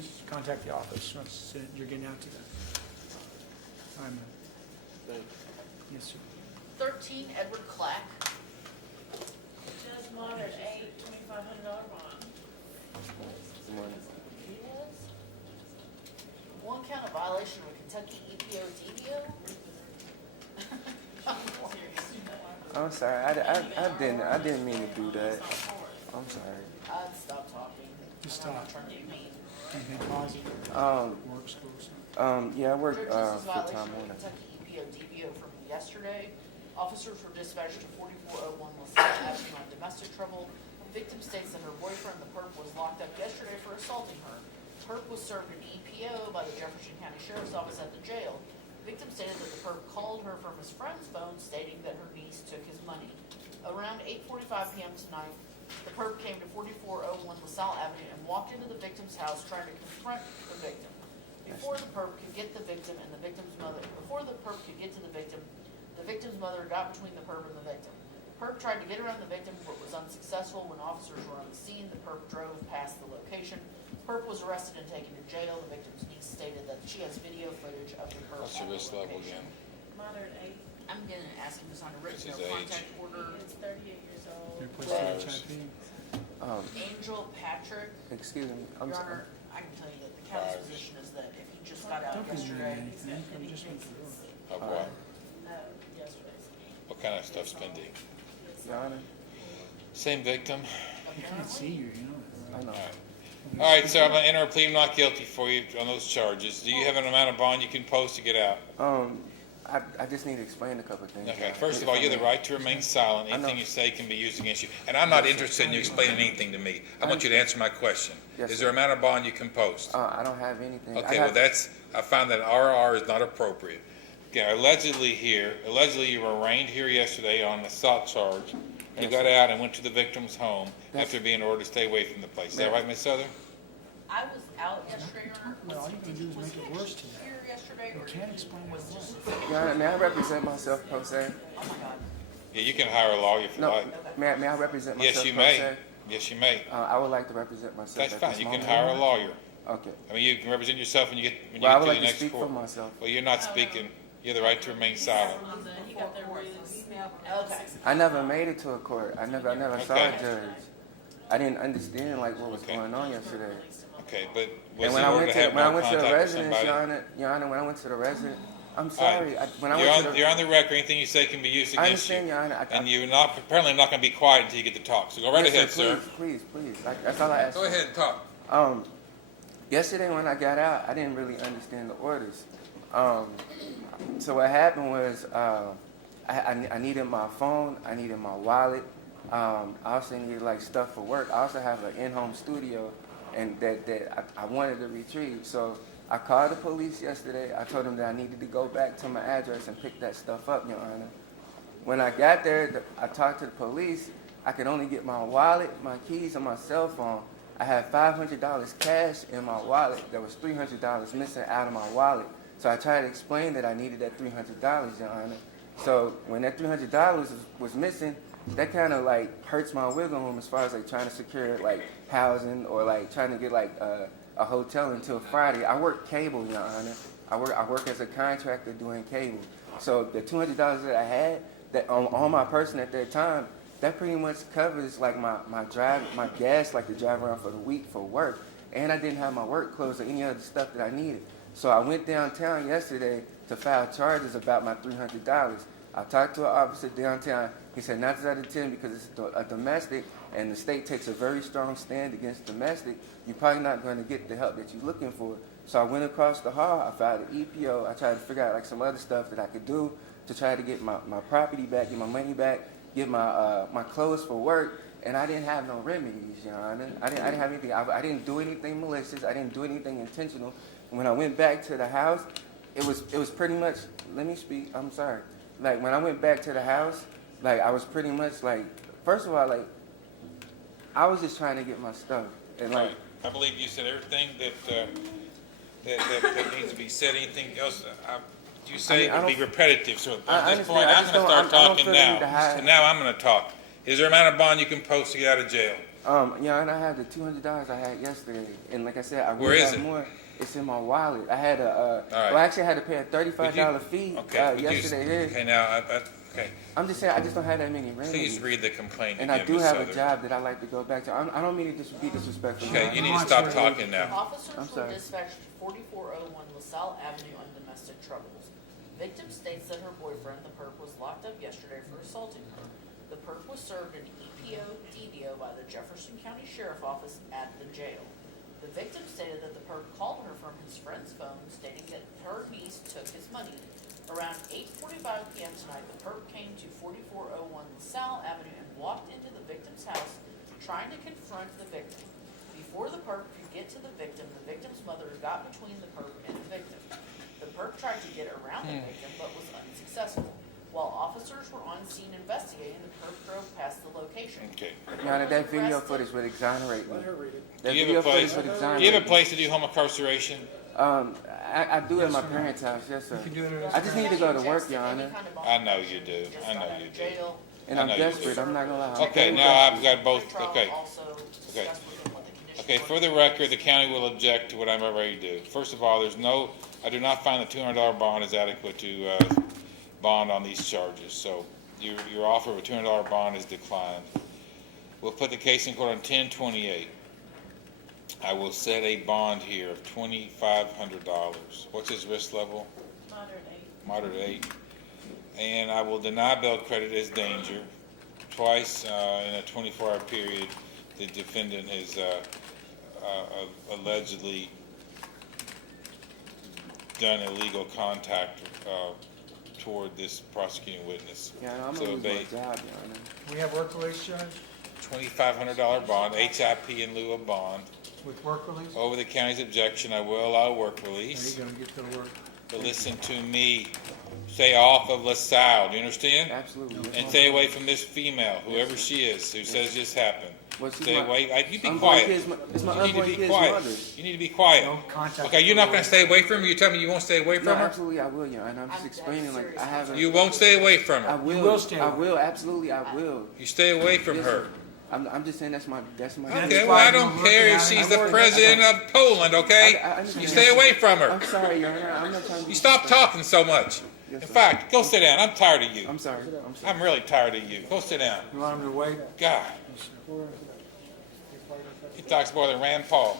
please contact the office once you're getting out to them. Yes, sir. 13, Edward Clack. Just moderate $2500 bond. Yes. One count of violation of a Kentucky EPO DBO. I'm sorry. I didn't mean to do that. I'm sorry. I'd stop talking. Just I'm not stop. trying to be mean. Anything positive? Work, school, something? Yeah, I work This is full time violation on of it. Kentucky EPO DBO from yesterday. Officers were dispatched to 4401 LaSalle Avenue on domestic trouble. Victim states that her boyfriend, the perp, was locked up yesterday for assaulting her. Perp was served an EPO by the Jefferson County Sheriff's Office at the jail. Victim stated that the perp called her from his friend's phone stating that her niece took his money. Around 8:45 p.m. tonight, the perp came to 4401 LaSalle Avenue and walked into the victim's house trying to confront the victim. Before the perp could get to the victim's mother got between the perp and the victim. Perp tried to get around the victim but was unsuccessful. When officers were on the scene, the perp drove past the location. Perp was arrested and taken to jail. The victim's niece stated that she has video footage of the perp. What's the at the risk level location. again? Moderate 8. I'm gonna ask him to sign a written What's his no contact age? order. It's 38 years old. Requested Right. HIP. Angel Patrick. Excuse me. I'm Your sorry. Honor, I can tell you that the county's Right. position is that if he just got out Don't be doing yesterday, anything. I'm just making sure. Of what? Yesterday's. What kind of stuff's pending? Your Honor. Same victim? I can't see you, you know. I know. All right, so I'm gonna enter a plea of not guilty for you on those charges. Do you have an amount of bond you can post to get out? I just need to explain a couple of things. Okay, Your Honor. first of all, you have the right to remain silent. I know. Anything you say can be used against you. And I'm not interested in you explaining anything to me. I want you to answer my question. Yes, Is sir. there an amount of bond you can post? I don't have anything. Okay, well, I found that RR is not appropriate. Okay, allegedly you were arraigned here yesterday on an assault charge. And you got out and went to the victim's home after being ordered to stay away from the place. Is that right, Ms. Southern? I was out yesterday, Your Honor. Well, all you can do is Was make he it worse actually tonight. here yesterday, or can't explain was it just? Your Honor, may I represent myself, pro se? Oh my God. Yeah, you can hire a lawyer if you No. like. May I represent myself, Yes, you pro may. se? Yes, you may. I would like to represent myself. That's at fine. this You can moment. hire a lawyer. Okay. I mean, you can represent yourself when you get Well, I to would the like to next speak for court. myself. Well, you're not speaking. You have the right to remain silent. He got their release. Okay. I never made it to a court. I never saw a Okay. judge. I didn't understand like what was Okay. going on yesterday. Okay, but was And when the I order went to to have when I no went to the contact with residence, somebody? Your Honor, when I went to the resident, I'm All right. sorry. When I You're went to you're the, on the record. Anything you say can be used I against you. understand, Your Honor. And you're not apparently not going to be quiet until you get to talk. So go right Yes, ahead, sir. Please. That's all I asked. Go ahead and talk. Yesterday when I got out, I didn't really understand the orders. So what happened was I needed my phone, I needed my wallet. I also needed like stuff for work. I also have an in-home studio, and that I wanted to retrieve. So I called the police yesterday. I told them that I needed to go back to my address and pick that stuff up, Your Honor. When I got there, I talked to the police. I could only get my wallet, my keys, and my cell phone. I had $500 cash in my wallet. There was $300 missing out of my wallet. So I tried to explain that I needed that $300, Your Honor. So when that $300 was missing, that kind of like hurts my wiggle room as far as like trying to secure like housing or like trying to get like a hotel until Friday. I work cable, Your Honor. I work as a contractor doing cable. So the $200 that I had that on my person at that time, that pretty much covers like my gas, like to drive around for the week for work. And I didn't have my work clothes or any other stuff that I needed. So I went downtown yesterday to file charges about my $300. I talked to an officer downtown. He said 9 out of 10 because it's a domestic and the state takes a very strong stand against domestic. You're probably not going to get the help that you're looking for. So I went across the hall. I filed an EPO. I tried to figure out like some other stuff that I could do to try to get my property back, get my money back, get my clothes for work. And I didn't have no remedies, Your Honor. I didn't have anything. I didn't do anything malicious. I didn't do anything intentional. When I went back to the house, it was pretty much. Let me speak. I'm sorry. Like when I went back to the house, like I was pretty much like. First of all, like I was just trying to get my stuff, and like Right. I believe you said everything that needs to be said. Anything else? You say I it would be don't- repetitive. So I at this understand. point, I I'm just going to don't- start I don't talking feel the need to now. hide. And now I'm going to talk. Is there an amount of bond you can post to get out of jail? Yeah, and I had the $200 I had yesterday, and like I said, I Where will is have it? more. It's in my wallet. I had a, right. well, actually, I had to pay a $35 fee Okay. would you- yesterday here. Okay, now, okay. I'm just saying, I just don't have that many remedies. Please read the complaint And again, I do Ms. have a Southern. job that I like to go back to. I don't mean to be disrespectful. Okay, you need to stop talking now. Officers I'm were sorry. dispatched to 4401 LaSalle Avenue on domestic troubles. Victim states that her boyfriend, the perp, was locked up yesterday for assaulting her. The perp was served an EPO DDO by the Jefferson County Sheriff Office at the jail. The victim stated that the perp called her from his friend's phone stating that her niece took his money. Around 8:45 p.m. tonight, the perp came to 4401 LaSalle Avenue and walked into the victim's house trying to confront the victim. Before the perp could get to the victim's mother got between the perp and the victim. The perp tried to get around the victim but was unsuccessful. While officers were on scene investigating, the perp drove past the location. Okay. Now, that video footage would exonerate me. That Do you video have a place? footage would Do exonerate you have a me. place to do home incarceration? I do at my parents' house, yes, sir. I just need to go to work, Your Honor. I know you do. I know you do. And I I'm know you desperate. do. I'm not gonna lie. I'm Okay, very now I've desperate. got both. Okay. Okay. Okay, for the record, the county will object to what I'm ready to do. First of all, I do not find the $200 bond is adequate to bond on these charges. So your offer of a $200 bond is declined. We'll put the case in court on 10/28. I will set a bond here of $2,500. What's his risk level? Moderate 8. Moderate 8. And I will deny bail credit as danger. Twice in a 24-hour period, the defendant has allegedly done illegal contact toward this prosecuting witness. Yeah, I'm So gonna lose my obey. job, Your Honor. We have work release, Judge, $2,500 bond, HIP in lieu of bond. with work release? Over the county's objection, I will allow work Are you release. gonna get to work? But listen to me. Stay off of LaSalle. Do you understand? Absolutely. And stay away from this female, whoever she is, who says this happened. Well, she's Stay my away. You be unborn quiet. kid's it's my You need to unborn be kid's quiet. mother. You need to be quiet. Don't contact. Okay, you're not going to stay away from her? You tell me you won't stay away No, from her? absolutely I will, Your Honor. I'm just explaining like I haven't. You won't stay away from I her. will. will stay I away. will. Absolutely, I will. You stay away from Yes, her. sir. I'm just saying that's my. That's Okay, well, why I don't you're care if looking at she's it. the I'm president of Poland, okay? I understand. You stay away from her. I'm sorry, Your Honor. I'm not trying to. You stop talking so much. Yes, In sir. fact, go sit down. I'm tired of you. I'm sorry. I'm sorry. I'm really tired of you. Go sit down. You want him to wait? God. He talks more than Rand Paul.